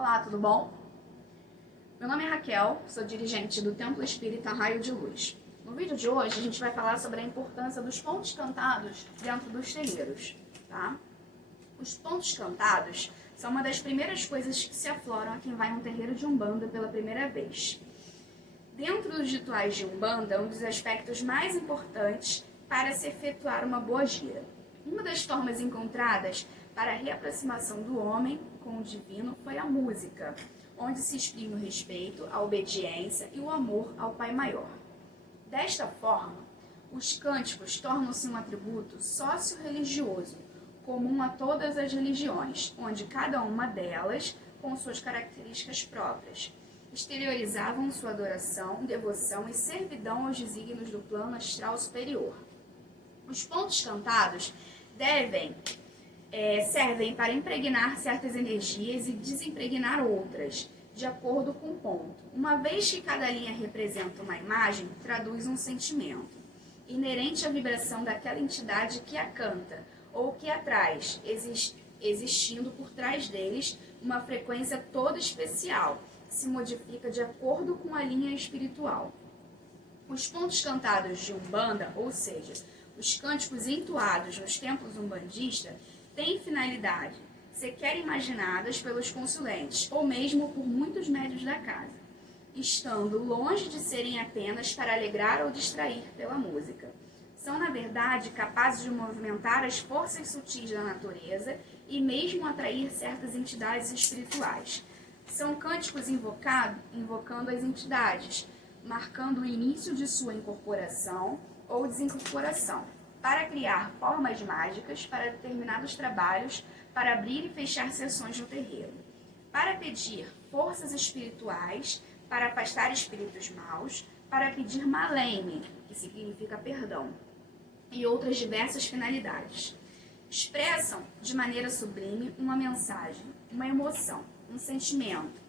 Olá, tudo bom? Meu nome é Raquel, sou dirigente do Templo Espírita Raio de Luz. No vídeo de hoje a gente vai falar sobre a importância dos pontos cantados dentro dos terreiros, tá? Os pontos cantados são uma das primeiras coisas que se afloram a quem vai a um terreiro de Umbanda pela primeira vez. Dentro dos rituais de Umbanda, um dos aspectos mais importantes para se efetuar uma boa gira. Uma das formas encontradas para a reaproximação do homem com o divino foi a música, onde se exprime o respeito, a obediência e o amor ao Pai Maior. Desta forma, os cânticos tornam-se um atributo sócio-religioso, comum a todas as religiões, onde cada uma delas, com suas características próprias, exteriorizavam sua adoração, devoção e servidão aos desígnios do plano astral superior. Os pontos cantados servem para impregnar certas energias e desimpregnar outras, de acordo com o ponto. Uma vez que cada linha representa uma imagem, traduz um sentimento, inerente à vibração daquela entidade que a canta, ou que a traz, existindo por trás deles uma frequência toda especial, que se modifica de acordo com a linha espiritual. Os pontos cantados de Umbanda, ou seja, os cânticos entoados nos templos umbandistas, têm finalidade sequer imaginadas pelos consulentes, ou mesmo por muitos médiuns da casa, estando longe de serem apenas para alegrar ou distrair pela música. São, na verdade, capazes de movimentar as forças sutis da natureza e mesmo atrair certas entidades espirituais. São cânticos invocando as entidades, marcando o início de sua incorporação ou desincorporação, para criar formas mágicas para determinados trabalhos, para abrir e fechar sessões no terreiro, para pedir forças espirituais, para afastar espíritos maus, para pedir maleme, que significa perdão, e outras diversas finalidades. Expressam de maneira sublime uma mensagem, uma emoção, um sentimento,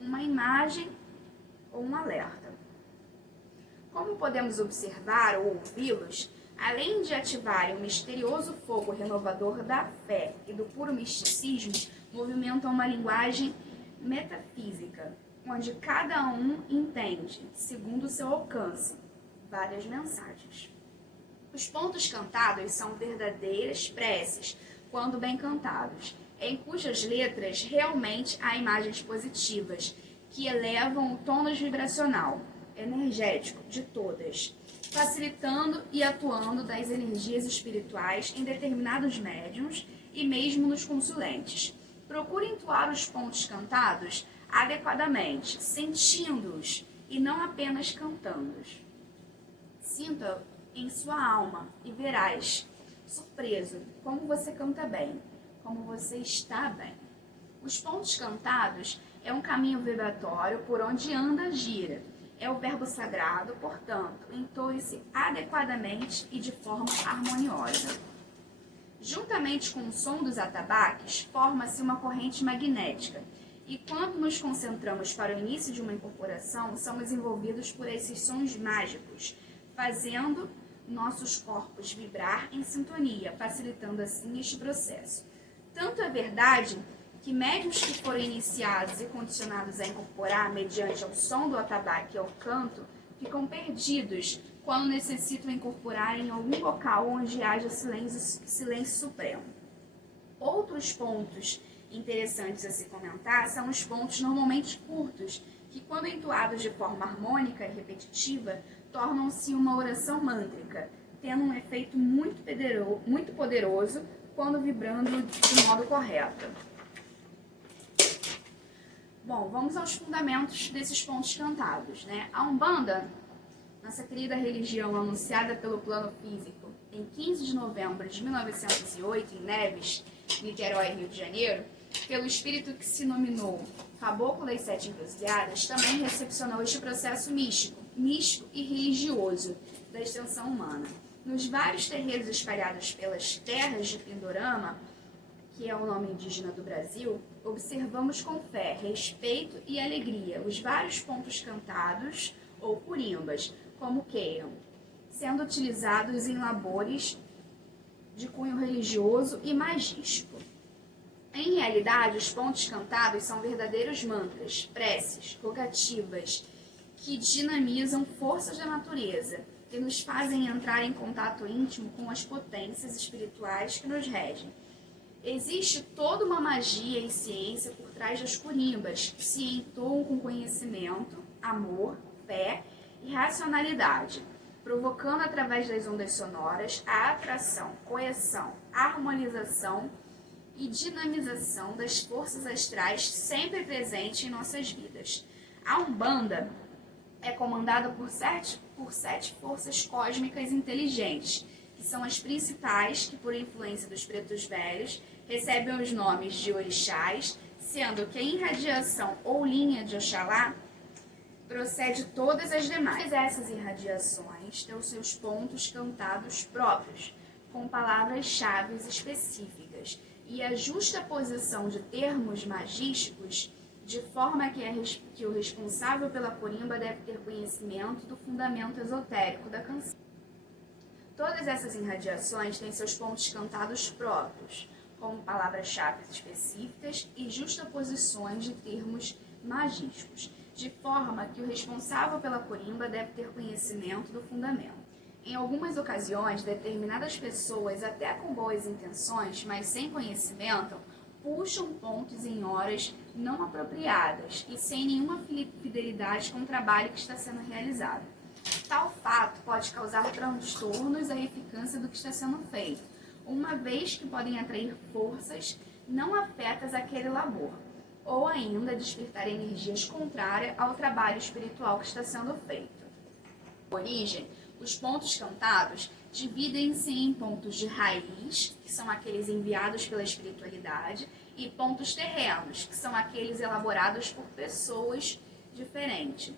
uma imagem ou um alerta. Como podemos observar ou ouvi-los, além de ativarem o misterioso fogo renovador da fé e do puro misticismo, movimentam uma linguagem metafísica, onde cada um entende, segundo o seu alcance, várias mensagens. Os pontos cantados são verdadeiras preces, quando bem cantados, em cujas letras realmente há imagens positivas, que elevam o tônus vibracional, energético de todas, facilitando e atuando das energias espirituais em determinados médiuns e mesmo nos consulentes. Procure entoar os pontos cantados adequadamente, sentindo-os e não apenas cantando-os. Sinta em sua alma e verás, surpreso, como você canta bem, como você está bem. Os pontos cantados é um caminho vibratório por onde anda, gira. É o verbo sagrado, portanto, entoe-se adequadamente e de forma harmoniosa. Juntamente com o som dos atabaques, forma-se uma corrente magnética, e quando nos concentramos para o início de uma incorporação, somos envolvidos por esses sons mágicos, fazendo nossos corpos vibrar em sintonia, facilitando assim este processo. Tanto é verdade que médiuns que foram iniciados e condicionados a incorporar mediante ao som do atabaque e ao canto ficam perdidos quando necessitam incorporar em algum local onde haja silêncio supremo. Outros pontos interessantes a se comentar são os pontos normalmente curtos, que quando entoados de forma harmônica e repetitiva, tornam-se uma oração mântrica, tendo um efeito muito poderoso quando vibrando de modo correto. Bom, vamos aos fundamentos desses pontos cantados, né? A Umbanda, nossa querida religião anunciada pelo plano físico em 15 de novembro de 1908, em Neves, Niterói, Rio de Janeiro, pelo espírito que se nominou Caboclo das Sete Encruzilhadas, também recepcionou este processo místico e religioso da extensão humana. Nos vários terreiros espalhados pelas terras de Pindorama, que é o nome indígena do Brasil, observamos com fé, respeito e alegria os vários pontos cantados ou curimbas, como queiram, sendo utilizados em labores de cunho religioso e magístico. Em realidade, os pontos cantados são verdadeiros mantras, preces, rogativas, que dinamizam forças da natureza e nos fazem entrar em contato íntimo com as potências espirituais que nos regem. Existe toda uma magia e ciência por trás das corimbas, que se entoam com conhecimento, amor, fé e racionalidade, provocando através das ondas sonoras a atração, coesão, harmonização e dinamização das forças astrais sempre presentes em nossas vidas. A Umbanda é comandada por sete forças cósmicas inteligentes, que são as principais que, por influência dos pretos velhos, recebem os nomes de orixás, sendo que a irradiação ou linha de Oxalá procede todas as demais. Essas irradiações têm os seus pontos cantados próprios, com palavras-chave específicas, e a justa posição de termos magísticos, de forma que o responsável pela corimba deve ter conhecimento do fundamento esotérico da canção. Todas essas irradiações têm seus pontos cantados próprios, como palavras-chave específicas e justaposições de termos magísticos, de forma que o responsável pela corimba deve ter conhecimento do fundamento. Em algumas ocasiões, determinadas pessoas, até com boas intenções, mas sem conhecimento, puxam pontos em horas não apropriadas e sem nenhuma fidelidade com o trabalho que está sendo realizado. Tal fato pode causar transtornos à eficácia do que está sendo feito, uma vez que podem atrair forças não afetas àquele labor, ou ainda despertar energias contrárias ao trabalho espiritual que está sendo feito. Origem, os pontos cantados dividem-se em pontos de raiz, que são aqueles enviados pela espiritualidade, e pontos terrenos, que são aqueles elaborados por pessoas diferentes.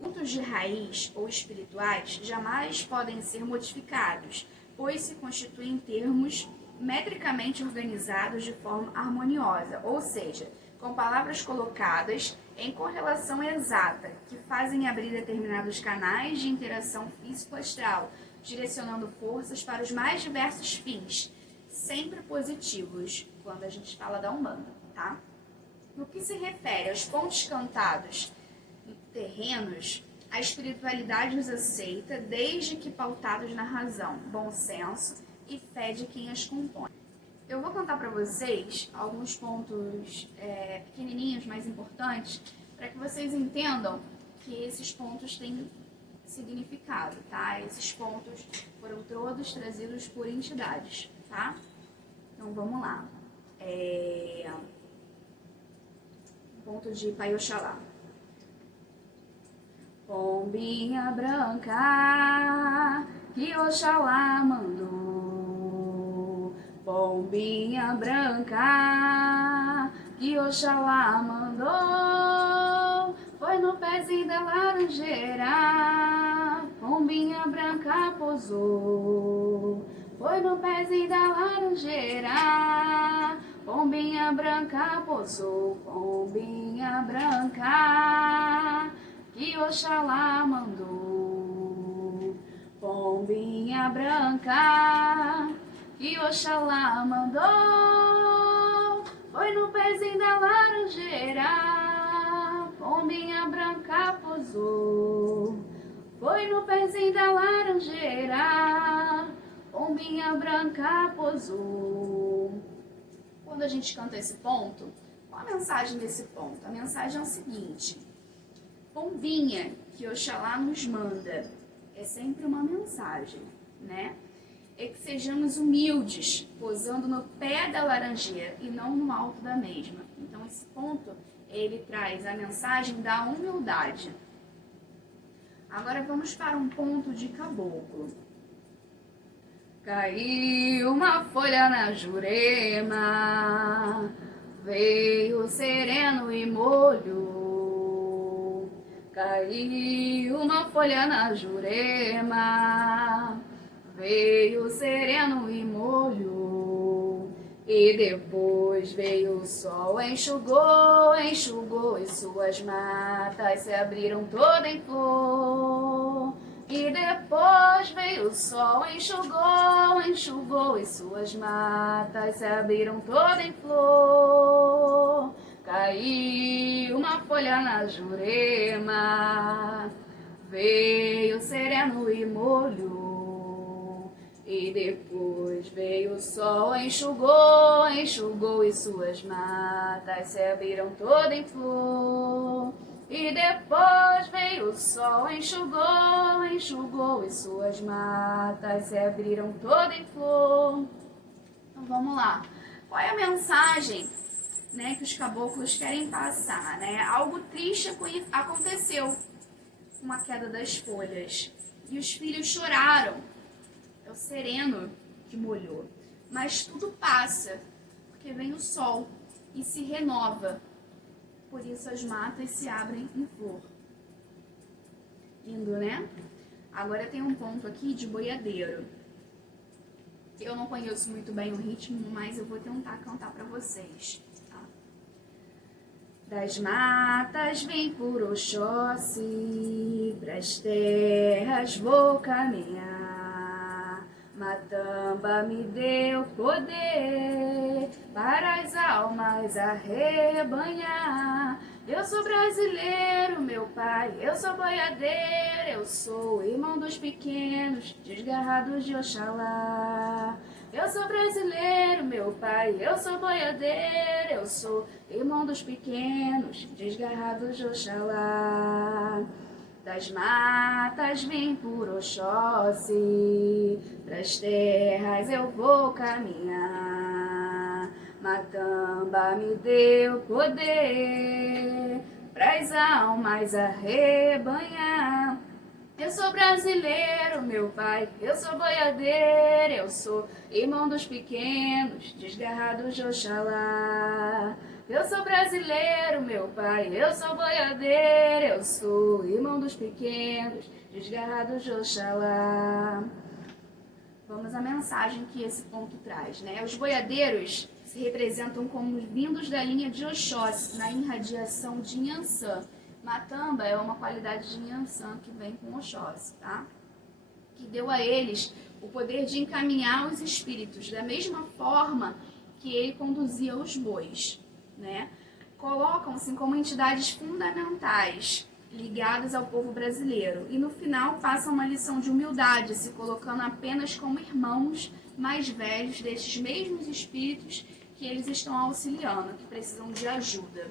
Pontos de raiz ou espirituais jamais podem ser modificados, pois se constituem termos metricamente organizados de forma harmoniosa, ou seja, com palavras colocadas em correlação exata, que fazem abrir determinados canais de interação físico-astral, direcionando forças para os mais diversos fins, sempre positivos, quando a gente fala da Umbanda, tá? No que se refere aos pontos cantados terrenos, a espiritualidade os aceita, desde que pautados na razão, bom senso e fé de quem as compõe. Eu vou contar para vocês alguns pontos pequenininhos, mais importantes, para que vocês entendam que esses pontos têm significado, tá? Esses pontos foram todos trazidos por entidades, tá? Então vamos lá. Ponto de Pai Oxalá. Pombinha branca que Oxalá mandou, pombinha branca que Oxalá mandou, foi no pezinho da laranjeira, pombinha branca pousou, foi no pezinho da laranjeira, pombinha branca pousou, pombinha branca que Oxalá mandou, pombinha branca que Oxalá mandou, foi no pezinho da laranjeira, pombinha branca pousou, foi no pezinho da laranjeira, pombinha branca pousou. Quando a gente canta esse ponto, qual a mensagem desse ponto? A mensagem é o seguinte: pombinha que Oxalá nos manda, é sempre uma mensagem, né? É que sejamos humildes, pousando no pé da laranjeira e não no alto da mesma. Então esse ponto, ele traz a mensagem da humildade. Agora vamos para um ponto de caboclo. Caiu uma folha na Jurema, veio sereno e molho. Caiu uma folha na Jurema, veio sereno e molho. E depois veio o sol, enxugou, enxugou, e suas matas se abriram toda em flor. E depois veio o sol, enxugou, enxugou, e suas matas se abriram toda em flor. Caiu uma folha na Jurema, veio sereno e molhou. E depois veio o sol, enxugou, enxugou, e suas matas se abriram toda em flor. E depois veio o sol, enxugou, enxugou, e suas matas se abriram toda em flor. Então vamos lá. Qual é a mensagem, né, que os caboclos querem passar, né? Algo triste aconteceu com a queda das folhas. E os filhos choraram. É o sereno que molhou. Mas tudo passa, porque vem o sol e se renova. Por isso as matas se abrem em flor. Lindo, né? Agora tem um ponto aqui de boiadeiro. Eu não conheço muito bem o ritmo, mas eu vou tentar cantar para vocês. Tá? Das matas vem por Oxóssi, pras terras vou caminhar. Matamba me deu poder para as almas arrebanhar. Eu sou brasileiro, meu pai, eu sou boiadeiro, eu sou irmão dos pequenos, desgarrados de Oxalá. Eu sou brasileiro, meu pai, eu sou boiadeiro, eu sou irmão dos pequenos, desgarrados de Oxalá. Das matas vim por Oxóssi, pras terras eu vou caminhar. Matamba me deu poder pras almas arrebanhar. Eu sou brasileiro, meu pai, eu sou boiadeiro, eu sou irmão dos pequenos, desgarrados de Oxalá. Eu sou brasileiro, meu pai, eu sou boiadeiro, eu sou irmão dos pequenos, desgarrados de Oxalá. Vamos à mensagem que esse ponto traz, né? Os boiadeiros se representam como vindos da linha de Oxóssi, na irradiação de Inhansã. Matamba é uma qualidade de Inhansã que vem com Oxóssi, tá? Que deu a eles o poder de encaminhar os espíritos, da mesma forma que ele conduzia os bois, né? Colocam-se como entidades fundamentais, ligadas ao povo brasileiro, e no final passam uma lição de humildade, se colocando apenas como irmãos mais velhos desses mesmos espíritos que eles estão auxiliando, que precisam de ajuda.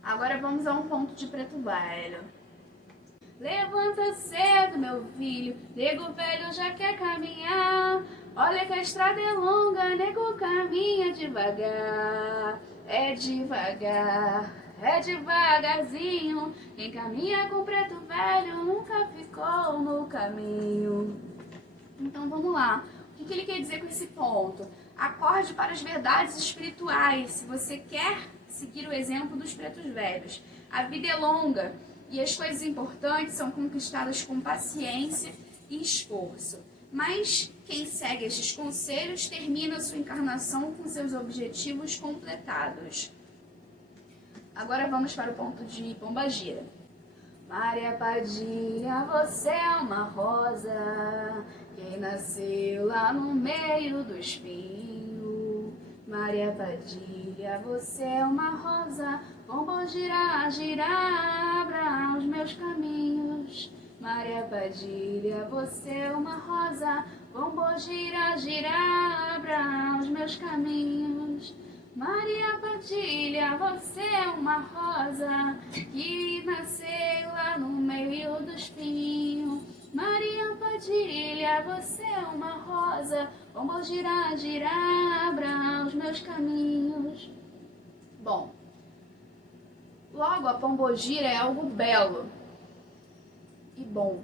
Agora vamos a um ponto de Preto Velho. Levanta cedo, meu filho, nego velho já quer caminhar. Olha que a estrada é longa, nego caminha devagar. É devagar, é devagarzinho. Quem caminha com Preto Velho nunca ficou no caminho. Então vamos lá. O que ele quer dizer com esse ponto? Acorde para as verdades espirituais, se você quer seguir o exemplo dos pretos velhos. A vida é longa e as coisas importantes são conquistadas com paciência e esforço. Mas quem segue estes conselhos termina sua encarnação com seus objetivos completados. Agora vamos para o ponto de Pombagira. Maria Padilha, você é uma rosa, quem nasceu lá no meio do espinho. Maria Padilha, você é uma rosa, vamos girar, girar, abra os meus caminhos. Maria Padilha, você é uma rosa, vamos girar, girar, abra os meus caminhos. Maria Padilha, você é uma rosa que nasceu lá no meio do espinho. Maria Padilha, você é uma rosa, vamos girar, girar, abra os meus caminhos. Bom, logo a Pombogira é algo belo e bom,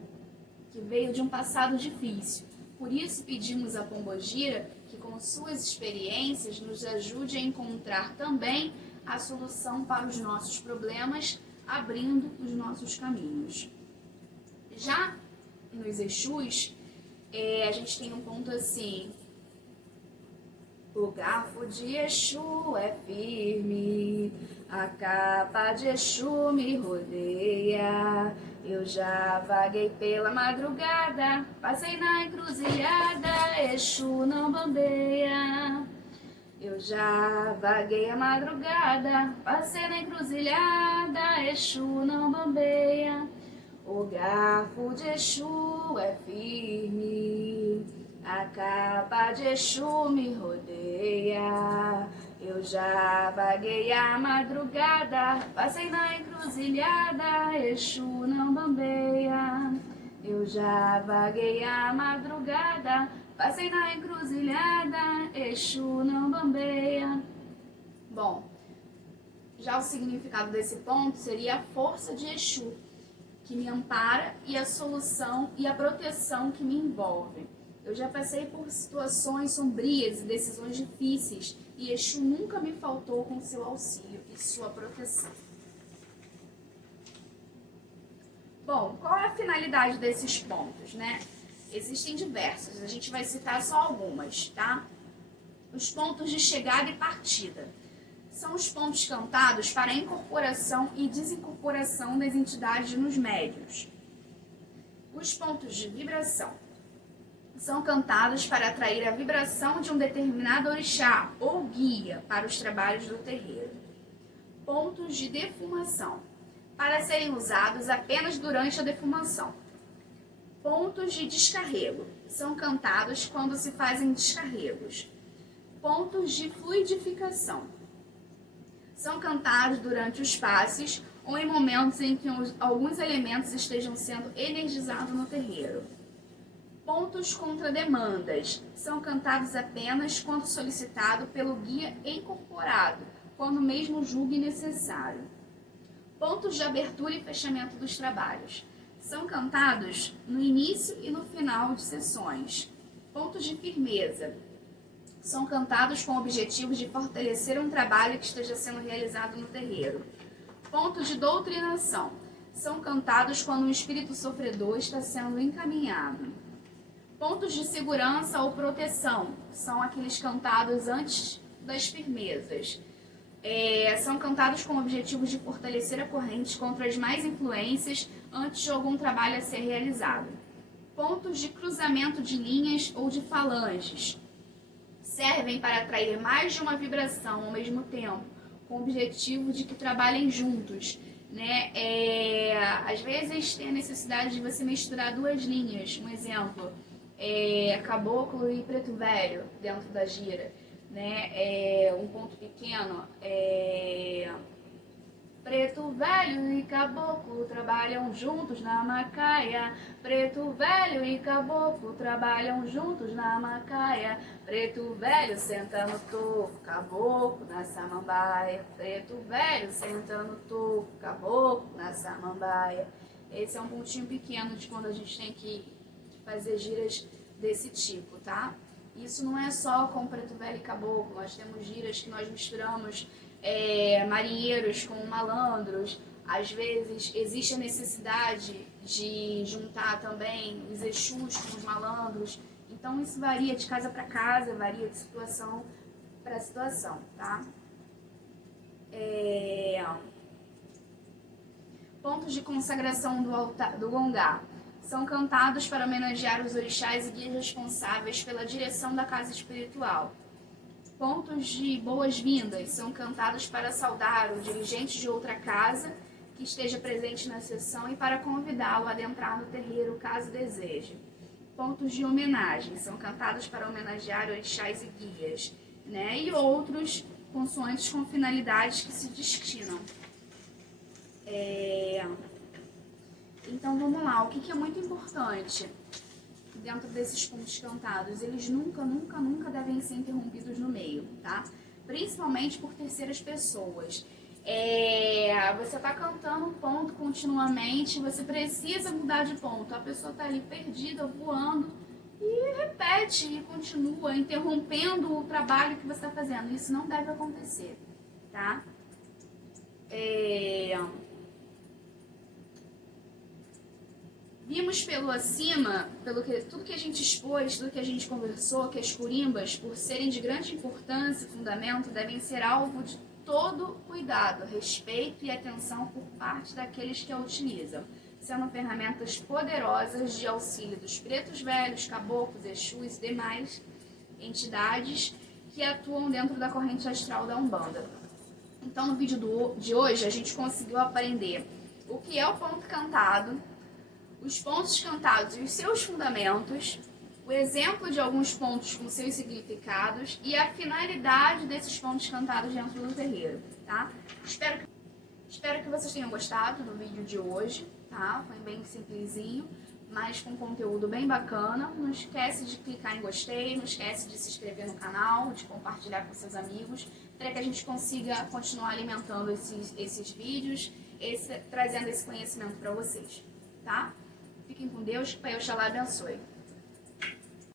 que veio de um passado difícil. Por isso pedimos a Pombogira que com suas experiências nos ajude a encontrar também a solução para os nossos problemas, abrindo os nossos caminhos. Já nos Exus, a gente tem um ponto assim: o garfo de Exu é firme, a capa de Exu me rodeia, Eu já vaguei pela madrugada, passei na encruzilhada, Exu não bambeia. Eu já vaguei a madrugada, passei na encruzilhada, Exu não bambeia. O garfo de Exu é firme, a capa de Exu me rodeia. Eu já vaguei a madrugada, passei na encruzilhada, Exu não bambeia. Eu já vaguei a madrugada, passei na encruzilhada, Exu não bambeia. Bom, já o significado desse ponto seria a força de Exu, que me ampara, e a solução e a proteção que me envolve. Eu já passei por situações sombrias e decisões difíceis, e Exu nunca me faltou com seu auxílio e sua proteção. Bom, qual é a finalidade desses pontos, né? Existem diversos, a gente vai citar só algumas, tá? Os pontos de chegada e partida. São os pontos cantados para a incorporação e desincorporação das entidades nos médiuns. Os pontos de vibração são cantados para atrair a vibração de um determinado orixá ou guia para os trabalhos do terreiro. Pontos de defumação, para serem usados apenas durante a defumação. Pontos de descarrego, são cantados quando se fazem descarregos. Pontos de fluidificação, são cantados durante os passes ou em momentos em que alguns elementos estejam sendo energizados no terreiro. Pontos contra demandas, são cantados apenas quando solicitado pelo guia incorporado, quando mesmo julgue necessário. Pontos de abertura e fechamento dos trabalhos, são cantados no início e no final de sessões. Pontos de firmeza, são cantados com o objetivo de fortalecer um trabalho que esteja sendo realizado no terreiro. Pontos de doutrinação, são cantados quando um espírito sofredor está sendo encaminhado. Pontos de segurança ou proteção, são aqueles cantados antes das firmezas. São cantados com o objetivo de fortalecer a corrente contra as más influências antes de algum trabalho a ser realizado. Pontos de cruzamento de linhas ou de falanges, servem para atrair mais de uma vibração ao mesmo tempo, com o objetivo de que trabalhem juntos, né? Às vezes tem a necessidade de você misturar duas linhas. Um exemplo, caboclo e preto velho dentro da gira, né? Um ponto pequeno, preto velho e caboclo trabalham juntos na macaia. Preto velho e caboclo trabalham juntos na macaia. Preto velho senta no toco, caboclo na samambaia. Preto velho senta no toco, caboclo na samambaia. Esse é um pontinho pequeno de quando a gente tem que fazer giras desse tipo, tá? Isso não é só com preto velho e caboclo, nós temos giras que nós misturamos marinheiros com malandros. Às vezes existe a necessidade de juntar também os Exus com os malandros. Então isso varia de casa para casa, varia de situação para situação, tá? Pontos de consagração do Longá são cantados para homenagear os orixás e guias responsáveis pela direção da casa espiritual. Pontos de boas-vindas são cantados para saudar o dirigente de outra casa que esteja presente na sessão e para convidá-lo a adentrar no terreiro, caso deseje. Pontos de homenagem são cantados para homenagear orixás e guias, né? E outros consoantes com finalidades que se destinam. Então vamos lá, o que é muito importante dentro desses pontos cantados? Eles nunca devem ser interrompidos no meio, tá? Principalmente por terceiras pessoas. Você tá cantando um ponto continuamente, você precisa mudar de ponto. A pessoa tá ali perdida, voando, e repete e continua interrompendo o trabalho que você está fazendo. Isso não deve acontecer, tá? Vimos pelo acima, tudo que a gente expôs, tudo que a gente conversou, que as curimbas, por serem de grande importância e fundamento, devem ser alvo de todo cuidado, respeito e atenção por parte daqueles que a utilizam. sendo ferramentas poderosas de auxílio dos pretos velhos, caboclos, exus e demais entidades que atuam dentro da corrente astral da Umbanda. Então, no vídeo de hoje, a gente conseguiu aprender o que é o ponto cantado, os pontos cantados e os seus fundamentos, o exemplo de alguns pontos com seus significados e a finalidade desses pontos cantados dentro do terreiro, tá? Espero que vocês tenham gostado do vídeo de hoje, tá? Foi bem simplesinho, mas com conteúdo bem bacana. Não esquece de clicar em gostei, não esquece de se inscrever no canal, de compartilhar com seus amigos, para que a gente consiga continuar alimentando esses vídeos, trazendo esse conhecimento para vocês, tá? Fiquem com Deus, que Pai Oxalá abençoe.